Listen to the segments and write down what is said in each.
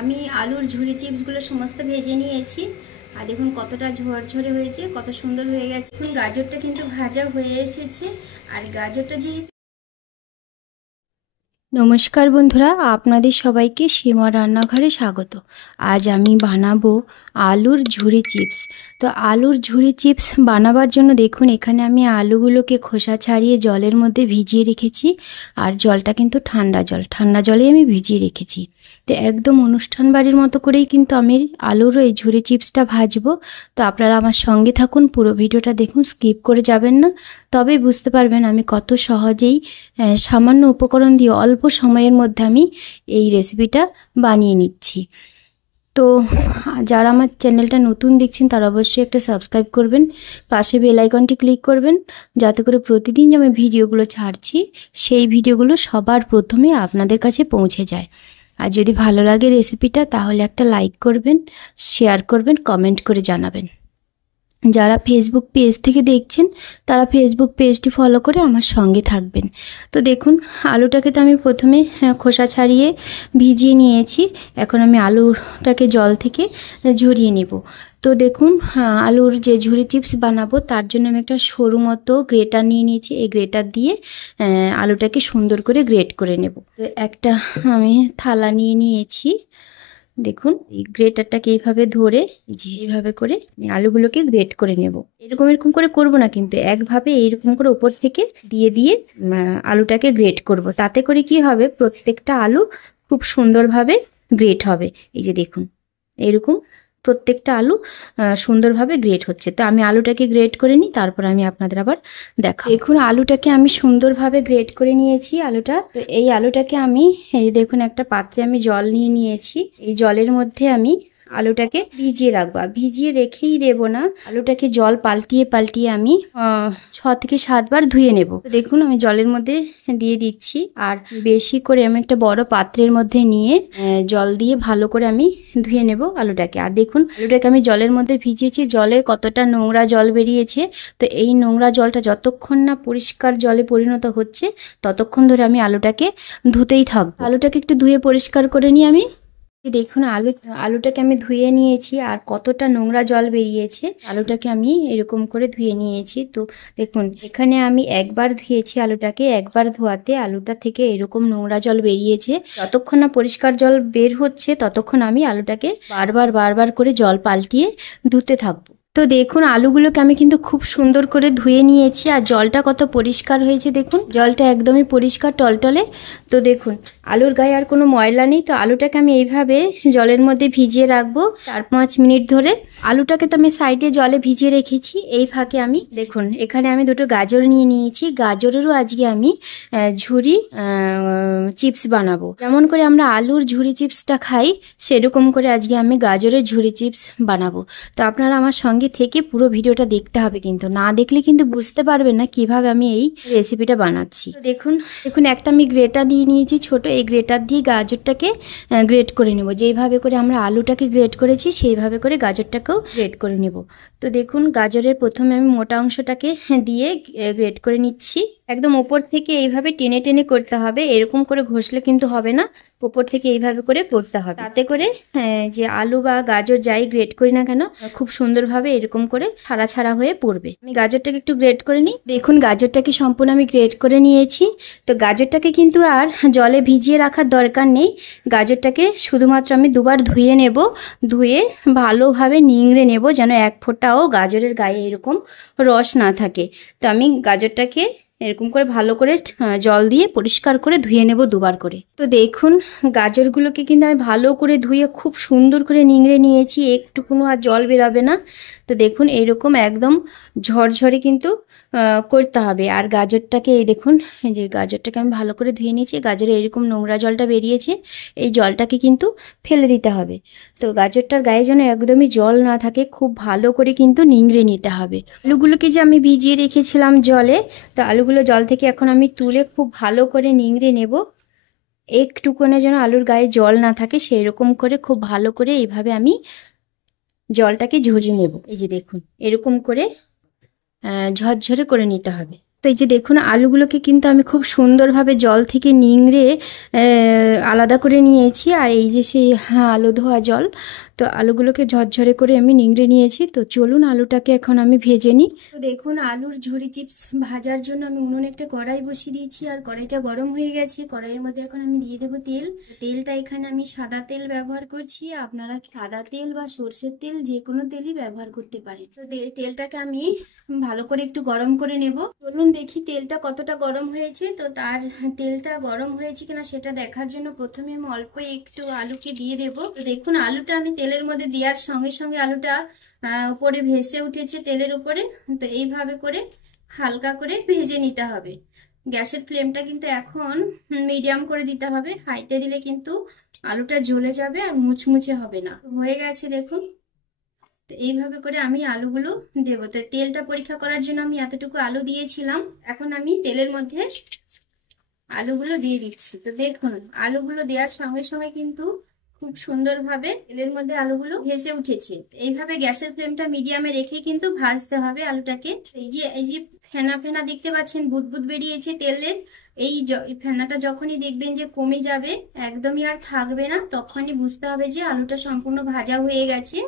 আমি আলুর ঝুরি চিপসগুলো সমস্ত ভেজে নিয়েছি। আর দেখুন কতটা ঝরঝরে হয়েছে, কত সুন্দর হয়ে গেছে। এখন গাজরটা কিন্তু ভাজা হয়ে এসেছে। আর গাজরটা যেহেতু নমস্কার বন্ধুরা, আপনাদের সবাইকে সীমা রান্নাঘরে স্বাগত। আজ আমি বানাবো আলুর ঝুরি চিপস। তো আলুর ঝুরি চিপস বানাবার জন্য দেখুন এখানে আমি আলুগুলোকে খোসা ছাড়িয়ে জলের মধ্যে ভিজিয়ে রেখেছি। আর জলটা কিন্তু ঠান্ডা জলেই আমি ভিজিয়ে রেখেছি। তো একদম অনুষ্ঠান বাড়ির মতো করেই কিন্তু আমি আলুর এই ঝুরি চিপসটা ভাজবো। তো আপনারা আমার সঙ্গে থাকুন, পুরো ভিডিওটা দেখুন, স্কিপ করে যাবেন না। তবেই বুঝতে পারবেন আমি কত সহজেই সামান্য উপকরণ দিয়ে অল্প সময়ের মধ্যে আমি এই রেসিপিটা বানিয়ে নিচ্ছি। তো যারা আমার চ্যানেলটা নতুন দেখছেন তারা অবশ্যই একটা সাবস্ক্রাইব করবেন, পাশে বেল আইকনটি ক্লিক করবেন, যাতে করে প্রতিদিন যে আমি ভিডিওগুলো ছাড়ছি সেই ভিডিওগুলো সবার প্রথমে আপনাদের কাছে পৌঁছে যায়। আর যদি ভালো লাগে রেসিপিটা তাহলে একটা লাইক করবেন, শেয়ার করবেন, কমেন্ট করে জানাবেন। যারা ফেসবুক পেজ থেকে দেখছেন তারা ফেসবুক পেজটি ফলো করে আমার সঙ্গে থাকবেন। তো দেখুন আলুটাকে তো আমি প্রথমে খোসা ছাড়িয়ে ভিজিয়ে নিয়েছি। এখন আমি আলুটাকে জল থেকে ঝরিয়ে নেব। তো দেখুন আলুর যে ঝুরি চিপস বানাবো তার জন্য আমি একটা সরু মতো গ্রেটার নিয়ে নিয়েছি। এই গ্রেটার দিয়ে আলুটাকে সুন্দর করে গ্রেট করে নেব। তো একটা আমি থালা নিয়ে নিয়েছি। দেখুন এই গ্রেটারটাকে এইভাবে ধরে এইভাবে করে আলুগুলোকে গ্রেট করে নেব। এরকম করে করব না, কিন্তু একভাবে এইরকম করে উপর থেকে দিয়ে দিয়ে আলুটাকে গ্রেট করব। তাতে করে কি হবে, প্রত্যেকটা আলু খুব সুন্দরভাবে গ্রেট হবে। এই যে দেখুন এরকম প্রত্যেকটা আলু সুন্দরভাবে গ্রেট হচ্ছে। তো আমি আলুটাকে গ্রেট করে নিই, তারপর আমি আপনাদের আবার দেখাবো। দেখুন আলুটাকে আমি সুন্দরভাবে গ্রেট করে নিয়েছি আলুটা। তো এই আলুটাকে আমি এই দেখুন একটা পাত্রে আমি জল নিয়ে নিয়েছি। এই জলের মধ্যে আমি আলুটাকে ভিজিয়ে রাখবো। ভিজিয়ে রেখেই দেবো না, আলুটাকে জল পাল্টিয়ে পাল্টিয়ে আমি 6 থেকে 7 বার ধুয়ে নেব। তো দেখুন আমি জলের মধ্যে দিয়ে দিচ্ছি। আর বেশি করে আমি একটা বড় পাত্রের মধ্যে নিয়ে জল দিয়ে ভালো করে আমি ধুয়ে নেব আলুটাকে। আর দেখুন আলুটাকে আমি জলের মধ্যে ভিজিয়েছি, জলে কতটা নোংরা জল বেরিয়েছে। তো এই নোংরা জলটা যতক্ষণ না পরিষ্কার জলে পরিণত হচ্ছে ততক্ষণ ধরে আমি আলুটাকে ধুতেই থাকবো। আলুটাকে একটু ধুয়ে পরিষ্কার করে নিই আমি। দেখুন আলুটাকে আমি ধুয়ে নিয়েছি আর কতটা নোংরা জল বেরিয়েছে। আলুটাকে আমি এরকম করে ধুয়ে নিয়েছি। তো দেখুন এখানে আমি একবার ধুয়েছি আলুটাকে, একবার ধোয়াতে আলুটা থেকে এরকম নোংরা জল বেরিয়েছে। যতক্ষণ না পরিষ্কার জল বের হচ্ছে ততক্ষণ আমি আলুটাকে বারবার করে জল পাল্টিয়ে ধুতে থাকবো। তো দেখুন আলুগুলোকে আমি কিন্তু খুব সুন্দর করে ধুয়ে নিয়েছি। আর জলটা কত পরিষ্কার হয়েছে, দেখুন জলটা একদমই পরিষ্কার টলটলে। তো দেখুন আলুর গায়ে আর কোনো ময়লা নেই। তো আলুটাকে আমি এইভাবে জলের মধ্যে ভিজিয়ে রাখবো 4-5 মিনিট ধরে। আলুটাকে তো আমি সাইডে জলে ভিজিয়ে রেখেছি। এই ফাঁকে আমি দেখুন এখানে আমি দুটো গাজর নিয়ে নিয়েছি। গাজরেরও আজকে আমি ঝুরি চিপস বানাবো। যেমন করে আমরা আলুর ঝুরি চিপসটা খাই সেরকম করে আজকে আমি গাজরের ঝুরি চিপস বানাবো। তো আপনারা আমার সঙ্গে থেকে পুরো ভিডিওটা দেখতে হবে, কিন্তু না দেখলে কিন্তু বুঝতে পারবেন না কিভাবে আমি এই রেসিপিটা বানাচ্ছি। তো দেখুন একটা আমি গ্রেটার নিয়ে নিয়েছি ছোট। এই গ্রেটার দিয়ে গাজরটাকে গ্রেট করে নেব। যেইভাবে করে আমরা আলুটাকে গ্রেট করেছি সেইভাবে করে গাজরটাকেও গ্রেট করে নেব। তো দেখুন গাজরের প্রথমে আমি মোটা অংশটাকে দিয়ে গ্রেট করে নিচ্ছি। একদম ওপর থেকে এইভাবে টেনে টেনে করতে হবে, এরকম করে ঘষলে কিন্তু হবে না, ওপর থেকে এইভাবে করে করতে হবে। তাতে করে যে আলু বা গাজর যাই গ্রেট করি না কেন খুব সুন্দরভাবে এরকম করে ছাড়া ছাড়া হয়ে পড়বে। আমি গাজরটাকে একটু গ্রেট করে নিই। দেখুন গাজরটাকে সম্পূর্ণ আমি গ্রেট করে নিয়েছি। তো গাজরটাকে কিন্তু আর জলে ভিজিয়ে রাখার দরকার নেই। গাজরটাকে শুধুমাত্র আমি দুবার ধুয়ে নেব। ধুয়ে ভালোভাবে নিংড়ে নেব যেন এক ফোঁটাও গাজরের গায়ে এরকম রস না থাকে। তো আমি গাজরটাকে এরকম করে ভালো করে জল দিয়ে পরিষ্কার করে ধুয়ে নেব দুবার করে। তো দেখুন গাজরগুলোকে কিন্তু আমি ভালো করে ধুয়ে খুব সুন্দর করে নিংড়ে নিয়েছি, একটুকুনো আর জল বেরোবে না। তো দেখুন এইরকম একদম ঝরঝরে কিন্তু করতে হবে। আর গাজরটাকে এই দেখুন এই যে গাজরটাকে আমি ভালো করে ধুয়ে নিয়েছি। গাজরে এরকম নোংরা জলটা বেরিয়েছে, এই জলটাকে কিন্তু ফেলে দিতে হবে। তো গাজরটার গায়ে যেন একদমই জল না থাকে, খুব ভালো করে কিন্তু নিংড়ে নিতে হবে। আলুগুলোকে যে আমি ভিজিয়ে রেখেছিলাম জলে, তো আলুগুলো জল থেকে এখন আমি তুলে খুব ভালো করে নিংড়ে নেব। একটুকুনে যেন আলুর গায়ে জল না থাকে সেই রকম করে খুব ভালো করে এইভাবে আমি জলটাকে ঝরিয়ে নেব। এই যে দেখুন এরকম করে ঝরঝরে করে নিতে হবে। তো এই যে দেখুন আলুগুলোকে কিন্তু আমি খুব সুন্দরভাবে জল থেকে নিংড়ে আলাদা করে নিয়েছি। আর এই যে সেই আলু ধোয়া জল, তো আলুগুলোকে ঝরঝরে করে আমি নিংড়ে নিয়েছি। তো চলুন আলুটাকে এখন আমি ভেজে নিই। তো দেখুন আলুর ঝুরি চিপস ভাজার জন্য আমি উনুনে একটা কড়াই বসিয়ে দিয়েছি, আর কড়াইটা গরম হয়ে গেছে। কড়াইয়ের মধ্যে এখন আমি দিয়ে দেবো তেল। তেলটা এখানে আমি সাদা তেল ব্যবহার করছি, আপনারা সাদা তেল বা সর্ষের তেল যে কোনো তেলই ব্যবহার করতে পারেন। তো তেলটাকে আমি ভালো করে একটু গরম করে নেব। চলুন দেখি তেলটা কতটা গরম হয়েছে। তো তার তেলটা গরম হয়েছে কিনা সেটা দেখার জন্য প্রথমে আমি অল্প একটু আলুকে দিয়ে দেবো। তো দেখুন আলুটা আমি তেলের মধ্যে দেওয়ার সঙ্গে সঙ্গে আলুটা উপরে ভেসে উঠেছে তেলের উপরে। তো এইভাবে করে হালকা করে ভেজে নিতে হবে। গ্যাসের ফ্লেমটা কিন্তু এখন মিডিয়াম করে দিতে হবে, হাইতে দিলে কিন্তু আলুটা জ্বলে যাবে আর মুচমুচে হবে না। হয়ে গেছে দেখুন। তো এইভাবে করে আমি আলুগুলো দেবো। তো তেলটা পরীক্ষা করার জন্য আমি এতটুকু আলু দিয়েছিলাম। এখন আমি তেলের মধ্যে আলুগুলো দিয়ে দিচ্ছি। তো দেখুন আলুগুলো দেওয়ার সঙ্গে সঙ্গে কিন্তু খুব সুন্দরভাবে তেলের মধ্যে আলুগুলো ভেসে উঠেছে। এইভাবে গ্যাসের ফ্লেমটা মিডিয়ামে রেখে কিন্তু ভাজতে হবে আলুটাকে। এই যে ফেনা ফেনা দেখতে পাচ্ছেন, বুদবুদ বেরিয়েছে তেলের। এই ফেনাটা যখনই দেখবেন যে কমে যাবে, একদমই আর থাকবে না, তখনই বুঝতে হবে যে আলুটা সম্পূর্ণ ভাজা হয়ে গেছে।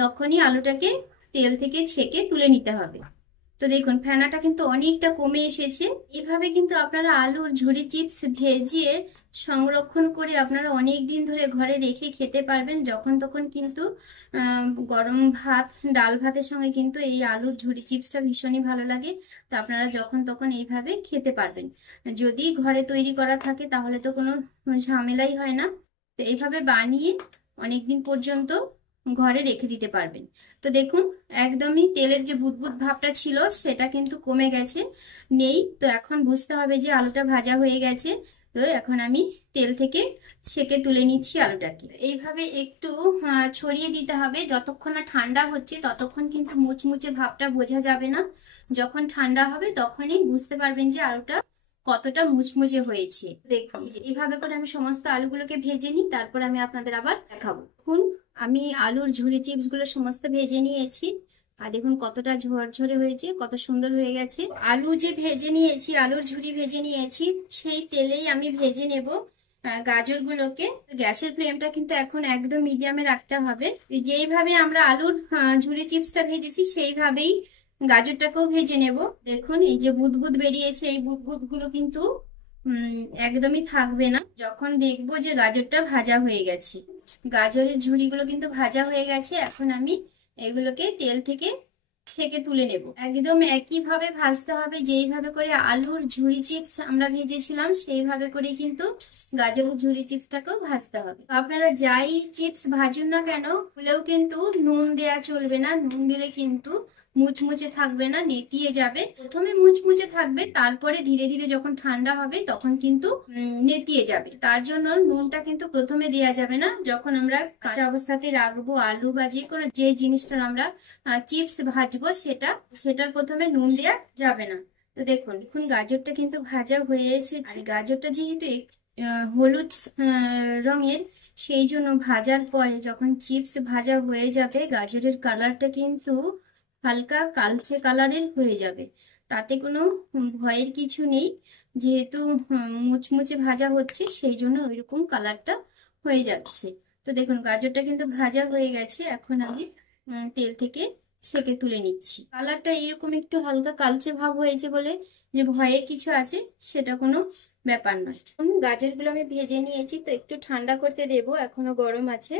তখনই আলুটাকে তেল থেকে ছেঁকে তুলে নিতে হবে। তো দেখুন ফেনাটা কিন্তু অনেকটা কমে এসেছে। এভাবে কিন্তু আপনারা আলুর ঝুরি চিপস ভেজিয়ে সংরক্ষণ করে আপনারা অনেক দিন ধরে ঘরে রেখে খেতে পারবেন। যখন তখন কিন্তু গরম ভাত, ডাল ভাতের সঙ্গে কিন্তু এই আলুর ঝুরি চিপসটা ভীষণই ভালো লাগে। তো আপনারা যখন তখন এইভাবে খেতে পারবেন। যদি ঘরে তৈরি করা থাকে তাহলে তো কোনো ঝামেলাই হয় না। তো এইভাবে বানিয়ে অনেকদিন পর্যন্ত ঘরে রেখে দিতে পারবেন। তো দেখুন একদমই তেলের যে বুদবুদ ভাবটা ছিল সেটা কিন্তু কমে গেছে, নেই। তো এখন বুঝতে হবে যে আলুটা ভাজা হয়ে গেছে। তো এখন আমি তেল থেকে ছেঁকে তুলে নিচ্ছি আলুটাকে। এইভাবে একটু ছড়িয়ে দিতে হবে। যতক্ষণ না ঠান্ডা হচ্ছে ততক্ষণ কিন্তু মুচমুচে ভাবটা বোঝা যাবে না। যখন ঠান্ডা হবে তখনই বুঝতে পারবেন যে আলুটা কতটা মুচমুচে হয়েছে। দেখুন এইভাবে করে আমি সমস্ত আলুগুলোকে ভেজে নিই, তারপর আমি আপনাদের আবার দেখাবো। দেখুন আমি আলুর ঝুরি চিপস গুলো সমস্ত ভেজে নিয়েছি, আর দেখুন কতটা ঝরঝরে হয়েছে, কত সুন্দর হয়ে গেছে। আলু যে ভেজে নিয়েছি, আলুর ঝুরি ভেজে নিয়েছি, সেই তেলেই আমি ভেজে নেব গাজরগুলোকে। গ্যাসের ফ্লেমটা কিন্তু এখন একদম মিডিয়ামে রাখতে হবে। যেইভাবে আমরা আলুর ঝুরি চিপসটা ভেজেছি সেইভাবেই গাজরটাকেও ভেজে নেব। দেখুন এই যে বুদবুদ বেরিয়েছে, এই বুদবুদ গুলো কিন্তু একদমই থাকবে না যখন দেখবো যে গাজরটা ভাজা হয়ে গেছে। গাজরের ঝুড়িগুলো কিন্তু ভাজা হয়ে গেছে। এখন আমি এগুলোকে তেল থেকে ছেঁকে তুলে নেব। একদম একইভাবে ভাজতে হবে, যেইভাবে করে আলুর ঝুড়ি চিপস আমরা ভেজেছিলাম সেইভাবে করে কিন্তু গাজরের ঝুড়ি চিপসটাকেও ভাজতে হবে। আপনারা যাই চিপস ভাজুন না কেন, হলেও কিন্তু নুন দেয়া চলবে না। নুন দিলে কিন্তু মুচমুচে থাকবে না, নেতিয়ে যাবে। প্রথমে মুচমুচে থাকবে, তারপরে ধীরে ধীরে যখন ঠান্ডা হবে তখন কিন্তু নেতিয়ে যাবে। তার জন্য নুনটা কিন্তু প্রথমে দেওয়া যাবে না। যখন আমরা কাঁচা অবস্থাতে রাখবো আলু বা যে কোনো যে জিনিসটা আমরা চিপস ভাজবো সেটার প্রথমে নুন দেওয়া যাবে না। তো দেখুন গাজরটা কিন্তু ভাজা হয়ে এসেছে। গাজরটা যেহেতু হলুদ রঙের, সেই জন্য ভাজার পরে যখন চিপস ভাজা হয়ে যাবে গাজরের কালারটা কিন্তু হালকা কালচে কালারের হয়ে যাবে। তাতে কোনো ভয়ের কিছু নেই, যেহেতু মুচমুচে ভাজা হচ্ছে সেই জন্য ওইরকম কালারটা হয়ে যাচ্ছে। তো দেখুন গাজরটা কিন্তু ভাজা হয়ে গেছে। এখন আমি তেল থেকে ছেঁকে তুলে নিচ্ছি। কালারটা এরকম একটু হালকা কালচে ভাব হয়েছে বলে যে ভয়ের কিছু আছে সেটা কোনো ব্যাপার নয়। গাজরগুলো আমি ভেজে নিয়েছি, তো একটু ঠান্ডা করতে দেবো, এখনো গরম আছে।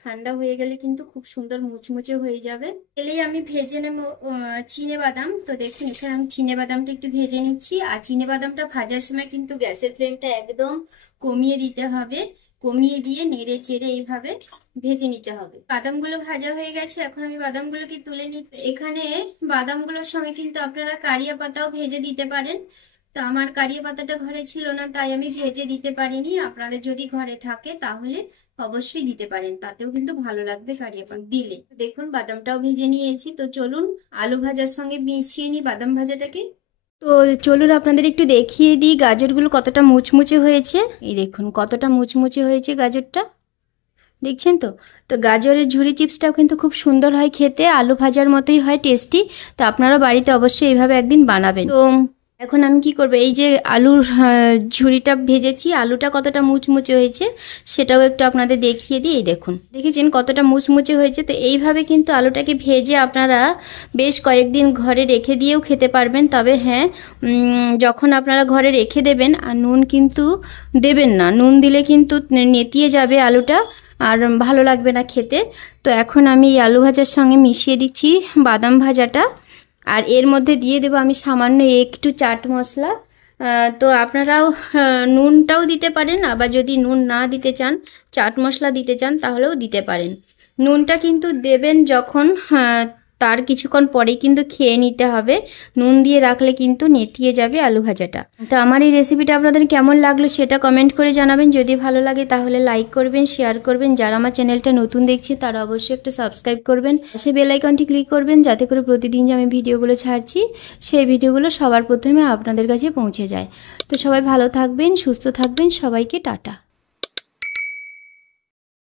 ঠান্ডা হয়ে গেলে কিন্তু খুব সুন্দর মুচমুচে হয়ে যাবে। এলেই আমি ভেজে নেব চিনে বাদাম। তো দেখুন এখানে আমি চিনে বাদামটা একটু ভেজে নিচ্ছি। আর চিনে বাদামটা ভাজার সময় কিন্তু গ্যাসের ফ্লেমটা একদম কমিয়ে দিতে হবে। কমিয়ে দিয়ে নেড়ে চেড়ে এইভাবে ভেজে নিতে হবে। বাদামগুলো ভাজা হয়ে গেছে, এখন আমি বাদামগুলোকে তুলে নিচ্ছি। এখানে বাদামগুলোর সঙ্গে কিন্তু আপনারা কারিয়া পাতাও ভেজে দিতে পারেন। তো আমার কারিয়া পাতাটা ঘরে ছিল না, তাই আমি ভেজে দিতে পারিনি। আপনাদের যদি ঘরে থাকে তাহলে অবশ্যই দিতে পারেন, তাতেও কিন্তু ভালো লাগবে কারিয়া পাতা দিলে। দেখুন বাদামটাও ভেজে নিয়েছি। তো চলুন আলু ভাজার সঙ্গে মিশিয়ে নিই বাদাম ভাজাটাকে। তো চলুন আপনাদের একটু দেখিয়ে দিই গাজরগুলো কতটা মুচমুচে হয়েছে। এই দেখুন কতটা মুচমুচে হয়েছে গাজরটা। দেখছেন তো। তো গাজরের ঝুরি চিপসটাও কিন্তু খুব সুন্দর হয় খেতে, আলু ভাজার মতোই হয় টেস্টি। তো আপনারা বাড়িতে অবশ্যই এইভাবে একদিন বানাবেন। তো এখন আমি কি করব, এই যে আলুর ঝুরিটা ভেজেছি, আলুটা কতটা মুচমুচে হয়েছে সেটাও একটু আপনাদের দেখিয়ে দিই। এই দেখুন, দেখেছেন কতটা মুচমুচে হয়েছে। তো এইভাবে কিন্তু আলুটাকে ভেজে আপনারা বেশ কয়েকদিন ঘরে রেখে দিয়েও খেতে পারবেন। তবে হ্যাঁ, যখন আপনারা ঘরে রেখে দেবেন আর নুন কিন্তু দেবেন না, নুন দিলে কিন্তু নেতিয়ে যাবে আলুটা আর ভালো লাগবে না খেতে। তো এখন আমি এই আলু ভাজার সঙ্গে মিশিয়ে দিচ্ছি বাদাম ভাজাটা, আর এর মধ্যে দিয়ে দেবো আমি সামান্য একটু চাট মশলা। তো আপনারাও নুনটাও দিতে পারেন, আবার যদি নুন না দিতে চান, চাট মশলা দিতে চান, তাহলেও দিতে পারেন। নুনটা কিন্তু দেবেন যখন তার কিছুক্ষণ পরেই কিন্তু খেয়ে নিতে হবে, নুন দিয়ে রাখলে কিন্তু নেতিয়ে যাবে আলু ভাজাটা। তো আমার এই রেসিপিটা আপনাদের কেমন লাগলো সেটা কমেন্ট করে জানাবেন। যদি ভালো লাগে তাহলে লাইক করবেন, শেয়ার করবেন। যারা আমার চ্যানেলটা নতুন দেখছে তারা অবশ্যই একটা সাবস্ক্রাইব করবেন, সে বেল আইকনটি ক্লিক করবেন, যাতে করে প্রতিদিন যে আমি ভিডিওগুলো ছাড়ছি সেই ভিডিওগুলো সবার প্রথমে আপনাদের কাছে পৌঁছে যায়। তো সবাই ভালো থাকবেন, সুস্থ থাকবেন, সবাইকে টাটা।